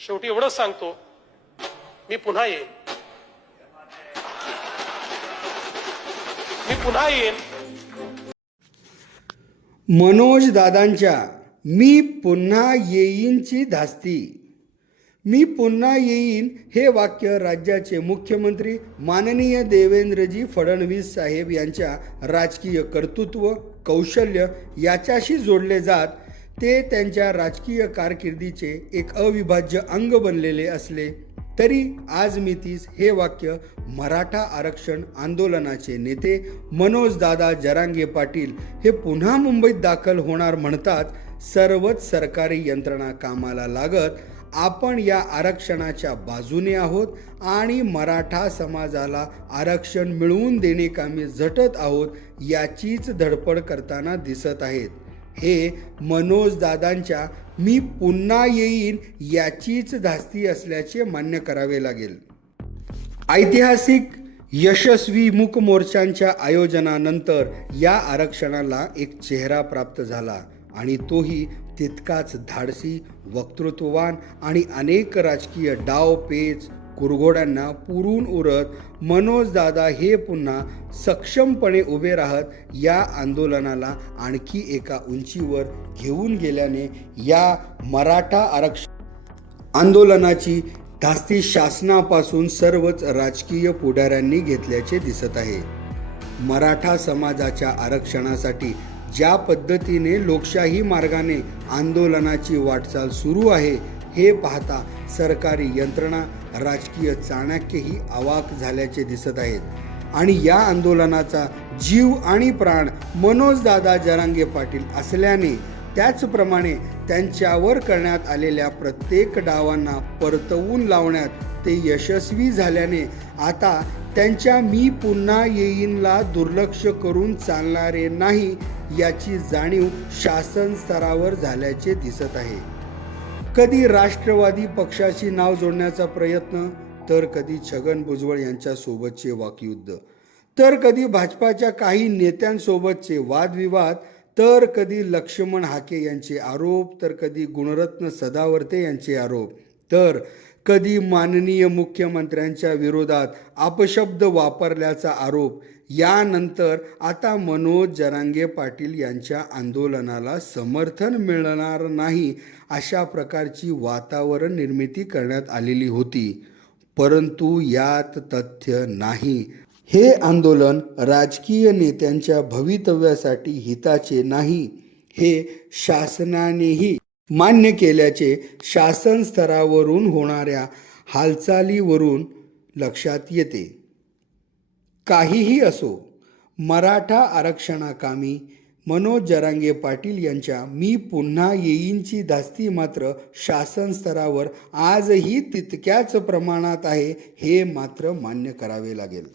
शेवटी एवढंच सांगतो मी पुन्हा येईन. मी पुन्हा येईन. मनोज दादांच्या मी पुन्हा येईनची धास्ती. मी पुन्हा येईन हे वाक्य राज्याचे मुख्यमंत्री माननीय देवेंद्रजी फडणवीस साहेब यांच्या राजकीय कर्तृत्व कौशल्य याच्याशी जोडले जात ते त्यांच्या राजकीय कारकिर्दीचे एक अविभाज्य अंग बनलेले असले तरी आज मी तीस हे वाक्य मराठा आरक्षण आंदोलनाचे नेते मनोज दादा जरांगे पाटील हे पुन्हा मुंबईत दाखल होणार म्हणतात सर्वच सरकारी यंत्रणा कामाला लागत आपण या आरक्षणाच्या बाजूने आहोत आणि मराठा समाजाला आरक्षण मिळवून देणे कामी झटत आहोत याचीच धडपड करताना दिसत आहेत. हे मनोज दादांच्या मी पुन्हा येईन याचीच धास्ती असल्याचे मान्य करावे लागेल. ऐतिहासिक यशस्वी मूक मोर्चांच्या आयोजनानंतर या आरक्षणाला एक चेहरा प्राप्त झाला आणि तोही तितकाच धाडसी वक्तृत्ववान आणि अनेक राजकीय डाव पेच कुरघोड्यांना पुरून उरत मनोजदादा हे पुन्हा सक्षमपणे उभे राहत या आंदोलनाला आणखी एका उंचीवर घेऊन गेल्याने या मराठा आरक्षण आंदोलनाची धास्ती शासनापासून सर्वच राजकीय पुढाऱ्यांनी घेतल्याचे दिसत आहे. मराठा समाजाच्या आरक्षणासाठी ज्या पद्धतीने लोकशाही मार्गाने आंदोलनाची वाटचाल सुरू आहे हे पाहता सरकारी यंत्रणा राजकीय चाणक्यही अवाक झाल्याचे दिसत आहेत. आणि या आंदोलनाचा जीव आणि प्राण मनोजदादा जरांगे पाटील असल्याने त्याचप्रमाणे त्यांच्यावर करण्यात आलेल्या प्रत्येक डावांना परतवून लावण्यात ते यशस्वी झाल्याने आता त्यांच्या मी पुन्हा येईनला दुर्लक्ष करून चालणारे नाही याची जाणीव शासन स्तरावर झाल्याचे दिसत आहे. कधी राष्ट्रवादी पक्षाशी नाव जोडण्याचा प्रयत्न तर कधी छगन भुजबळ यांच्यासोबतचे वाकयुद्ध. तर कधी भाजपाच्या काही नेत्यांसोबतचे वादविवाद तर कधी लक्ष्मण हाके यांचे आरोप तर कधी गुणरत्न सदावर्ते यांचे आरोप. तर कधी माननीय मुख्यमंत्र्यांच्या विरोधात अपशब्द वापरल्याचा आरोप यानंतर आता मनोज जरांगे पाटील यांच्या आंदोलनाला समर्थन मिळणार नाही अशा प्रकारची वातावरण निर्मिती करण्यात आलेली होती. परंतु यात तथ्य नाही. हे आंदोलन राजकीय नेत्यांच्या भवितव्यासाठी हिताचे नाही हे शासनानेही मान्य केल्याचे शासन स्तरावरून होणाऱ्या हालचालीवरून लक्षात येते. काहीही असो मराठा आरक्षणाकामी मनोज जरांगे पाटील यांच्या मी पुन्हा येईनची धास्ती मात्र शासन स्तरावर आजही तितक्याच प्रमाणात आहे हे मात्र मान्य करावे लागेल.